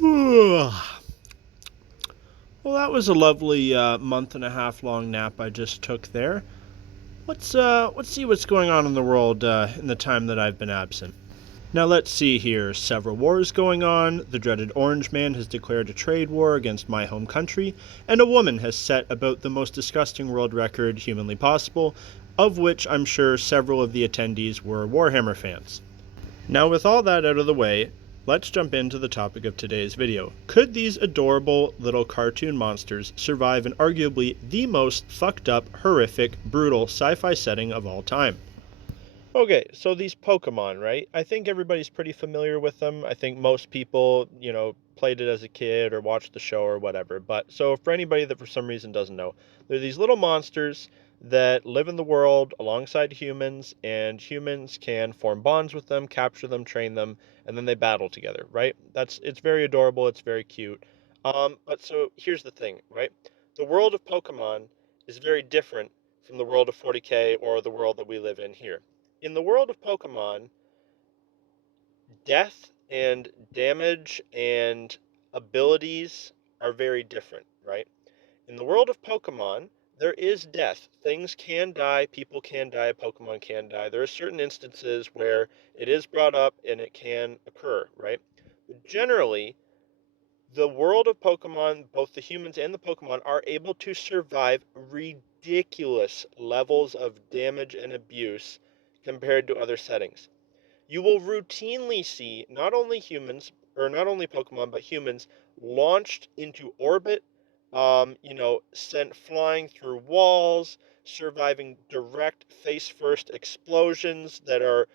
Well, that was a lovely month and a half long nap I just took there. Let's see what's going on in the world in the time that I've been absent. Now let's see here. Several wars going on. The dreaded Orange Man has declared a trade war against my home country, and a woman has set about the most disgusting world record humanly possible, of which I'm sure several of the attendees were Warhammer fans. Now, with all that out of the way, let's jump into the topic of today's video. Could these adorable little cartoon monsters survive in arguably the most fucked up, horrific, brutal sci-fi setting of all time? Okay, so these Pokemon, right? I think everybody's pretty familiar with them. I think most people, played it as a kid or watched the show or whatever. But so for anybody that for some reason doesn't know, they're these little monsters that live in the world alongside humans, and humans can form bonds with them, capture them, train them, and then they battle together, right? It's very adorable, it's very cute. But so here's the thing, right? The world of Pokemon is very different from the world of 40k or the world that we live in here. In the world of Pokemon, death and damage and abilities are very different, right? In the world of Pokemon, there is death. Things can die, people can die, Pokemon can die. There are certain instances where it is brought up and it can occur, right? But generally, the world of Pokemon, both the humans and the Pokemon, are able to survive ridiculous levels of damage and abuse compared to other settings. You will routinely see not only humans, or not only Pokemon, but humans launched into orbit, sent flying through walls, surviving direct face first explosions that are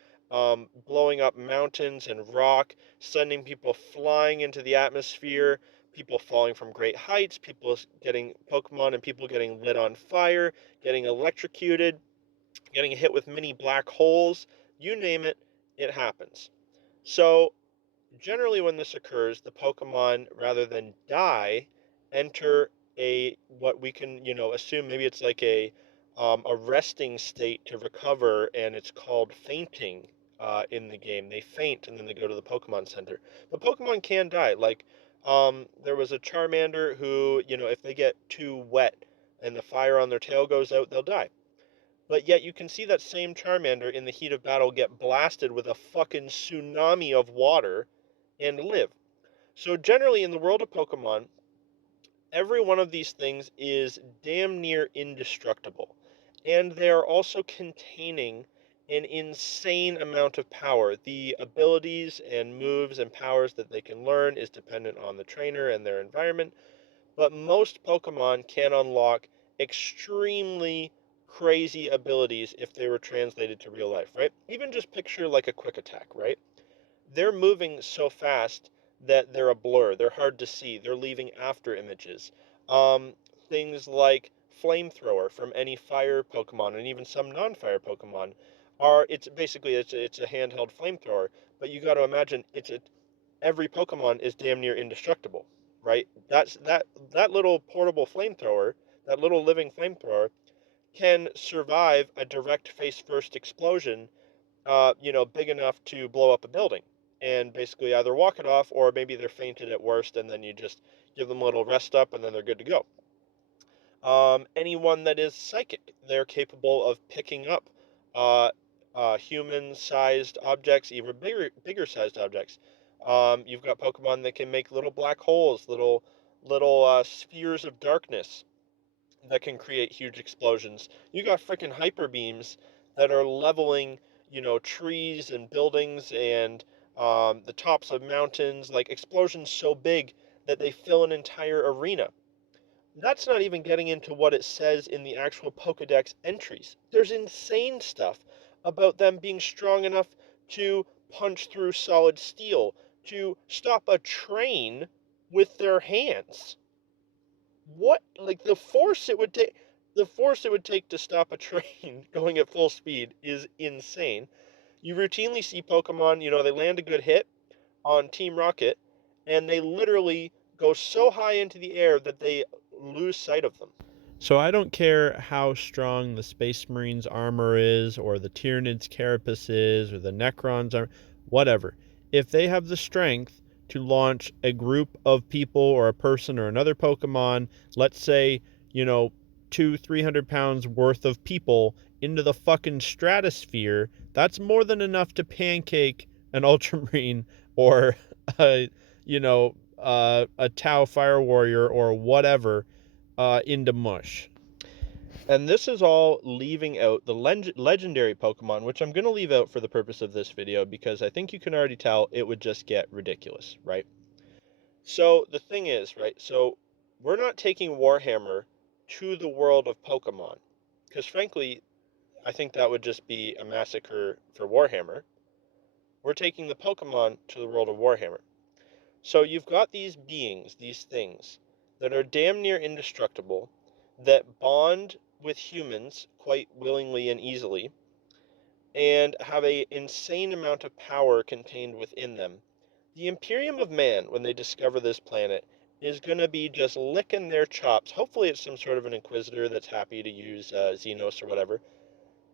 blowing up mountains and rock, sending people flying into the atmosphere, people falling from great heights, people getting Pokemon and people getting lit on fire, getting electrocuted, getting hit with mini black holes, you name it, it happens. So, generally, when this occurs, the Pokemon, rather than die, enter a what we can, assume maybe it's like a resting state to recover, and it's called fainting in the game. They faint and then they go to the Pokemon Center. But Pokemon can die. Like, there was a Charmander who, if they get too wet and the fire on their tail goes out, they'll die. But yet you can see that same Charmander in the heat of battle get blasted with a fucking tsunami of water and live. So generally in the world of Pokemon, every one of these things is damn near indestructible. And they are also containing an insane amount of power. The abilities and moves and powers that they can learn is dependent on the trainer and their environment, but most Pokemon can unlock extremely crazy abilities if they were translated to real life, right? Even just picture like a quick attack, right? They're moving so fast that they're a blur. They're hard to see. They're leaving after images. Um, Things like flamethrower from any fire Pokemon and even some non-fire Pokemon are it's basically it's a handheld flamethrower, but you got to imagine every Pokemon is damn near indestructible, right? That little portable flamethrower, that little living flamethrower, can survive a direct face-first explosion, big enough to blow up a building, and basically either walk it off or maybe they're fainted at worst, and then you just give them a little rest up, and then they're good to go. Anyone that is psychic, they're capable of picking up uh, human-sized objects, even bigger sized objects. You've got Pokemon that can make little black holes, little spheres of darkness that can create huge explosions. You got freaking hyper beams that are leveling, trees and buildings and the tops of mountains, like explosions so big that they fill an entire arena. That's not even getting into what it says in the actual Pokedex entries. There's insane stuff about them being strong enough to punch through solid steel, to stop a train with their hands. What, like the force it would take to stop a train going at full speed is insane. You routinely see Pokemon, they land a good hit on Team Rocket, and they literally go so high into the air that they lose sight of them. So I don't care how strong the Space Marine's armor is, or the Tyranid's carapace is, or the Necron's armor, whatever. If they have the strength to launch a group of people or a person or another Pokemon, let's say, 200-300 pounds worth of people into the fucking stratosphere, that's more than enough to pancake an Ultramarine or a, a Tau Fire Warrior or whatever into mush. And this is all leaving out the legendary Pokemon, which I'm going to leave out for the purpose of this video because I think you can already tell it would just get ridiculous, right? So the thing is, right, so we're not taking Warhammer to the world of Pokemon because frankly, I think that would just be a massacre for Warhammer. We're taking the Pokemon to the world of Warhammer. So you've got these beings, these things, that are damn near indestructible, that bond with humans quite willingly and easily, and have an insane amount of power contained within them. The Imperium of Man, when they discover this planet, is going to be just licking their chops. Hopefully it's some sort of an Inquisitor that's happy to use Xenos or whatever.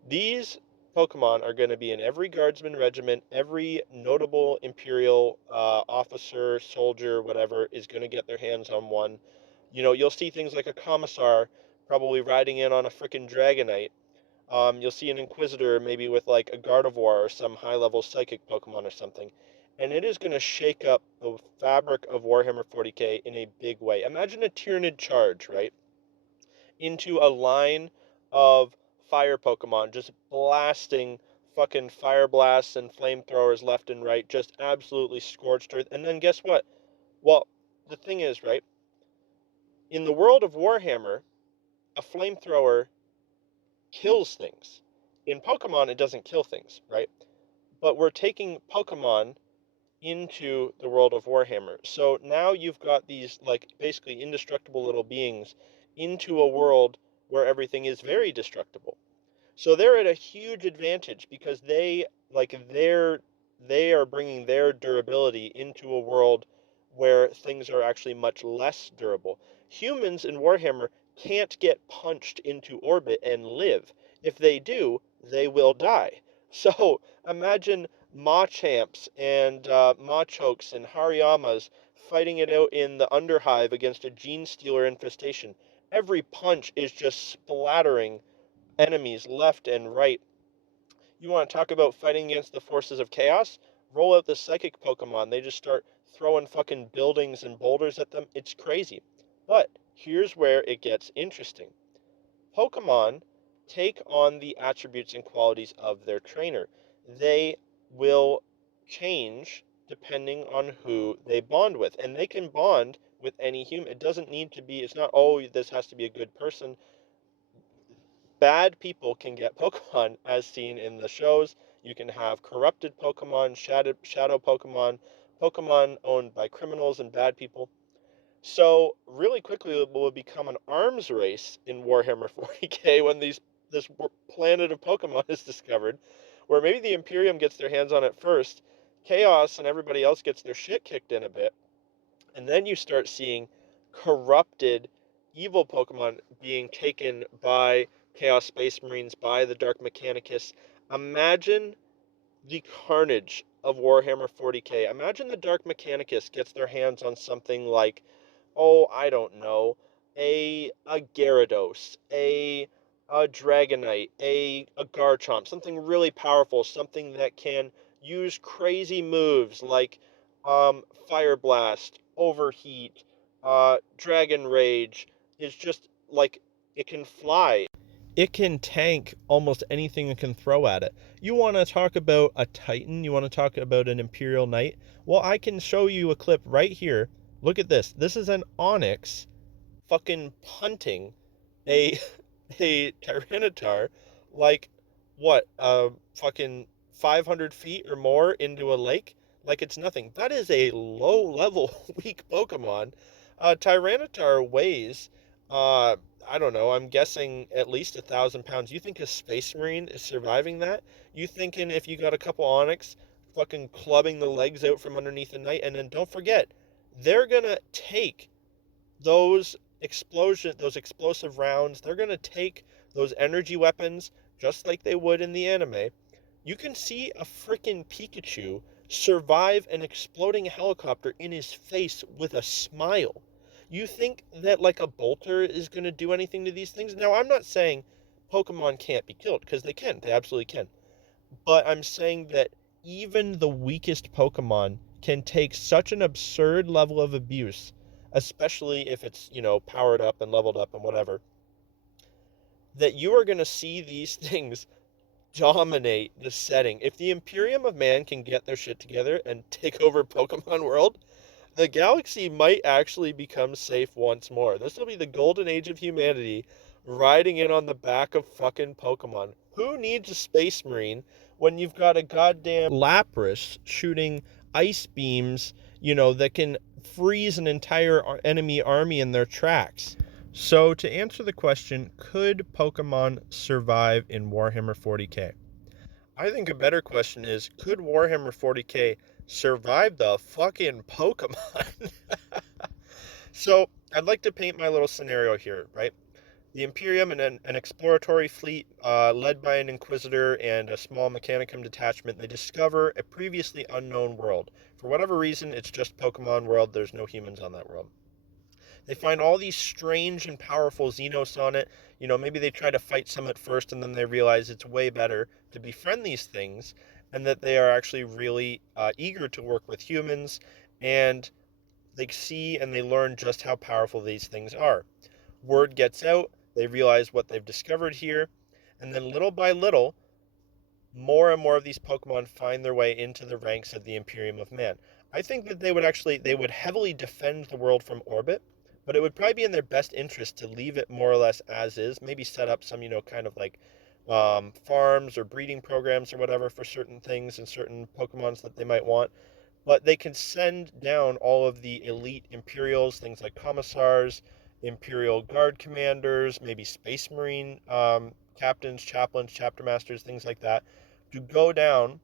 These Pokemon are going to be in every guardsman regiment. Every notable Imperial officer, soldier, whatever, is going to get their hands on one. You'll see things like a Commissar probably riding in on a frickin' Dragonite. You'll see an Inquisitor maybe with like a Gardevoir or some high-level psychic Pokemon or something. And it is going to shake up the fabric of Warhammer 40k in a big way. Imagine a Tyranid charge, right? Into a line of fire Pokemon just blasting fucking fire blasts and flamethrowers left and right, just absolutely scorched earth. And then guess what? Well, the thing is, right? In the world of Warhammer, a flamethrower kills things. In Pokemon, it doesn't kill things, right? But we're taking Pokemon into the world of Warhammer. So now you've got these like basically indestructible little beings into a world where everything is very destructible. So they're at a huge advantage because they are bringing their durability into a world where things are actually much less durable. Humans in Warhammer can't get punched into orbit and live. If they do, they will die. So imagine Machamps and Machokes and Hariyamas fighting it out in the Underhive against a Gene Stealer infestation. Every punch is just splattering enemies left and right. You want to talk about fighting against the forces of chaos? Roll out the psychic Pokemon. They just start throwing fucking buildings and boulders at them. It's crazy. But here's where it gets interesting. Pokemon take on the attributes and qualities of their trainer. They will change depending on who they bond with. And they can bond with any human. It doesn't need to be, it's not, oh, this has to be a good person. Bad people can get Pokemon, as seen in the shows. You can have corrupted Pokemon, shadow Pokemon, Pokemon owned by criminals and bad people. So really quickly it will become an arms race in Warhammer 40k when this planet of Pokemon is discovered, where maybe the Imperium gets their hands on it first, Chaos and everybody else gets their shit kicked in a bit, and then you start seeing corrupted, evil Pokemon being taken by Chaos Space Marines, by the Dark Mechanicus. Imagine the carnage of Warhammer 40k. Imagine the Dark Mechanicus gets their hands on something like, oh, I don't know, a Gyarados, a Dragonite, a Garchomp, something really powerful, something that can use crazy moves like Fire Blast, Overheat, Dragon Rage. It's just like it can fly. It can tank almost anything it can throw at it. You want to talk about a Titan? You want to talk about an Imperial Knight? Well, I can show you a clip right here. Look at this. This is an Onyx fucking punting a a Tyranitar like what fucking 500 feet or more into a lake like it's nothing. That is a low level weak Pokemon. Tyranitar weighs I don't know, I'm guessing at least 1,000 pounds. You think a Space Marine is surviving that? You thinking if you got a couple Onyx fucking clubbing the legs out from underneath the Knight? And then don't forget, they're gonna take those explosive rounds, they're going to take those energy weapons just like they would in the anime. You can see a freaking Pikachu survive an exploding helicopter in his face with a smile. You think that like a bolter is going to do anything to these things? Now, I'm not saying Pokemon can't be killed, because they can. They absolutely can. But I'm saying that even the weakest Pokemon can take such an absurd level of abuse, especially if it's, powered up and leveled up and whatever, that you are going to see these things dominate the setting. If the Imperium of Man can get their shit together and take over Pokemon World, the galaxy might actually become safe once more. This will be the golden age of humanity riding in on the back of fucking Pokemon. Who needs a space marine when you've got a goddamn Lapras shooting ice beams, that can freeze an entire enemy army in their tracks? So, to answer the question, could Pokemon survive in Warhammer 40k? I think a better question is, could Warhammer 40k survive the fucking Pokemon? So, I'd like to paint my little scenario here, right? The Imperium and an exploratory fleet led by an Inquisitor and a small Mechanicum detachment, they discover a previously unknown world. For whatever reason, it's just Pokemon world. There's no humans on that world. They find all these strange and powerful Xenos on it. Maybe they try to fight some at first and then they realize it's way better to befriend these things, and that they are actually really eager to work with humans, and they see and they learn just how powerful these things are. Word gets out, they realize what they've discovered here, and then little by little, more and more of these Pokemon find their way into the ranks of the Imperium of Man. I think that they would heavily defend the world from orbit, but it would probably be in their best interest to leave it more or less as is, maybe set up some, kind of like farms or breeding programs or whatever for certain things and certain Pokemons that they might want. But they can send down all of the elite Imperials, things like commissars, Imperial Guard commanders, maybe Space Marine captains, chaplains, chapter masters, things like that, to go down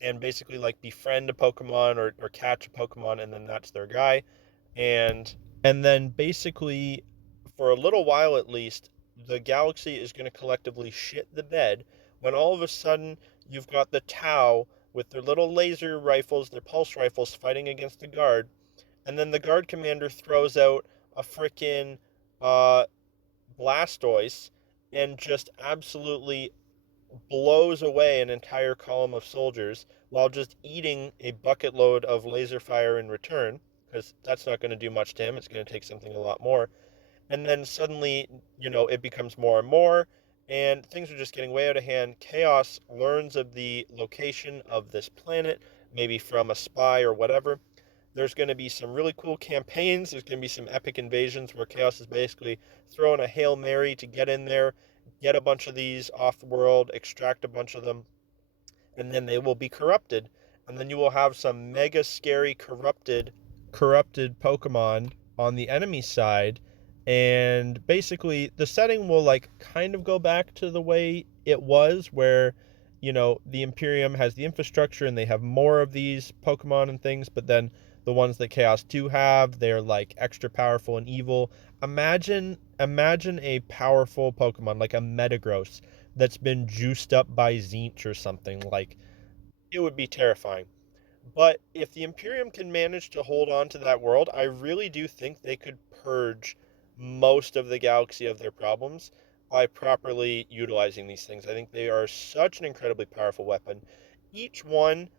and basically like befriend a Pokemon, or catch a Pokemon, and then that's their guy. And then basically, for a little while at least, the galaxy is going to collectively shit the bed when all of a sudden you've got the Tau with their little laser rifles, their pulse rifles, fighting against the guard, and then the guard commander throws out a frickin' uh, Blastoise and just absolutely blows away an entire column of soldiers while just eating a bucket load of laser fire in return, because that's not going to do much to him. It's going to take something a lot more. And then suddenly, it becomes more and more, and things are just getting way out of hand. Chaos learns of the location of this planet, maybe from a spy or whatever. There's going to be some really cool campaigns. There's going to be some epic invasions where Chaos is basically throwing a Hail Mary to get in there, get a bunch of these off the world, extract a bunch of them, and then they will be corrupted. And then you will have some mega scary corrupted Pokemon on the enemy side. And basically the setting will like kind of go back to the way it was, where the Imperium has the infrastructure and they have more of these Pokemon and things, but then the ones that Chaos do have, they're like extra powerful and evil. Imagine a powerful Pokemon like a Metagross that's been juiced up by Zinch or something. Like, it would be terrifying. But if the Imperium can manage to hold on to that world, I really do think they could purge most of the galaxy of their problems by properly utilizing these things. I think they are such an incredibly powerful weapon. Each one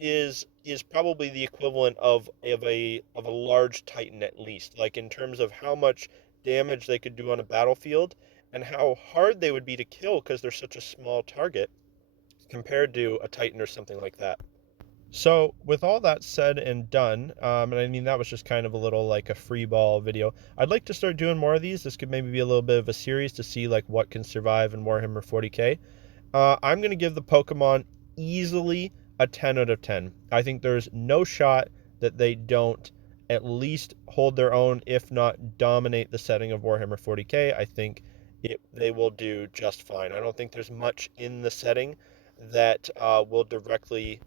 is probably the equivalent of a large Titan, at least, like in terms of how much damage they could do on a battlefield and how hard they would be to kill because they're such a small target compared to a Titan or something like that. So, with all that said and done, and I mean, that was just kind of a little like a free ball video. I'd like to start doing more of these. This could maybe be a little bit of a series to see like what can survive in Warhammer 40k. I'm going to give the Pokemon easily a 10 out of 10. I think there's no shot that they don't at least hold their own, if not dominate the setting of Warhammer 40k. I think they will do just fine. I don't think there's much in the setting that will directly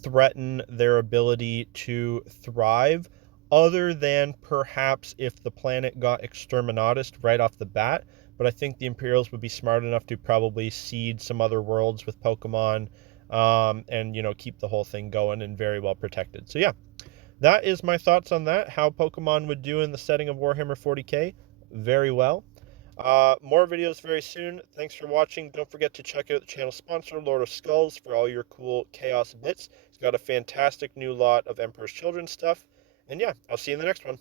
threaten their ability to thrive, other than perhaps if the planet got exterminatus right off the bat. But I think the Imperials would be smart enough to probably seed some other worlds with Pokemon, and keep the whole thing going and very well protected. So yeah, that is my thoughts on that. How Pokemon would do in the setting of Warhammer 40k. Very well. More videos very soon. Thanks for watching. Don't forget to check out the channel sponsor, Lord of Skulls, for all your cool Chaos bits. He's got a fantastic new lot of Emperor's Children stuff. And yeah, I'll see you in the next one.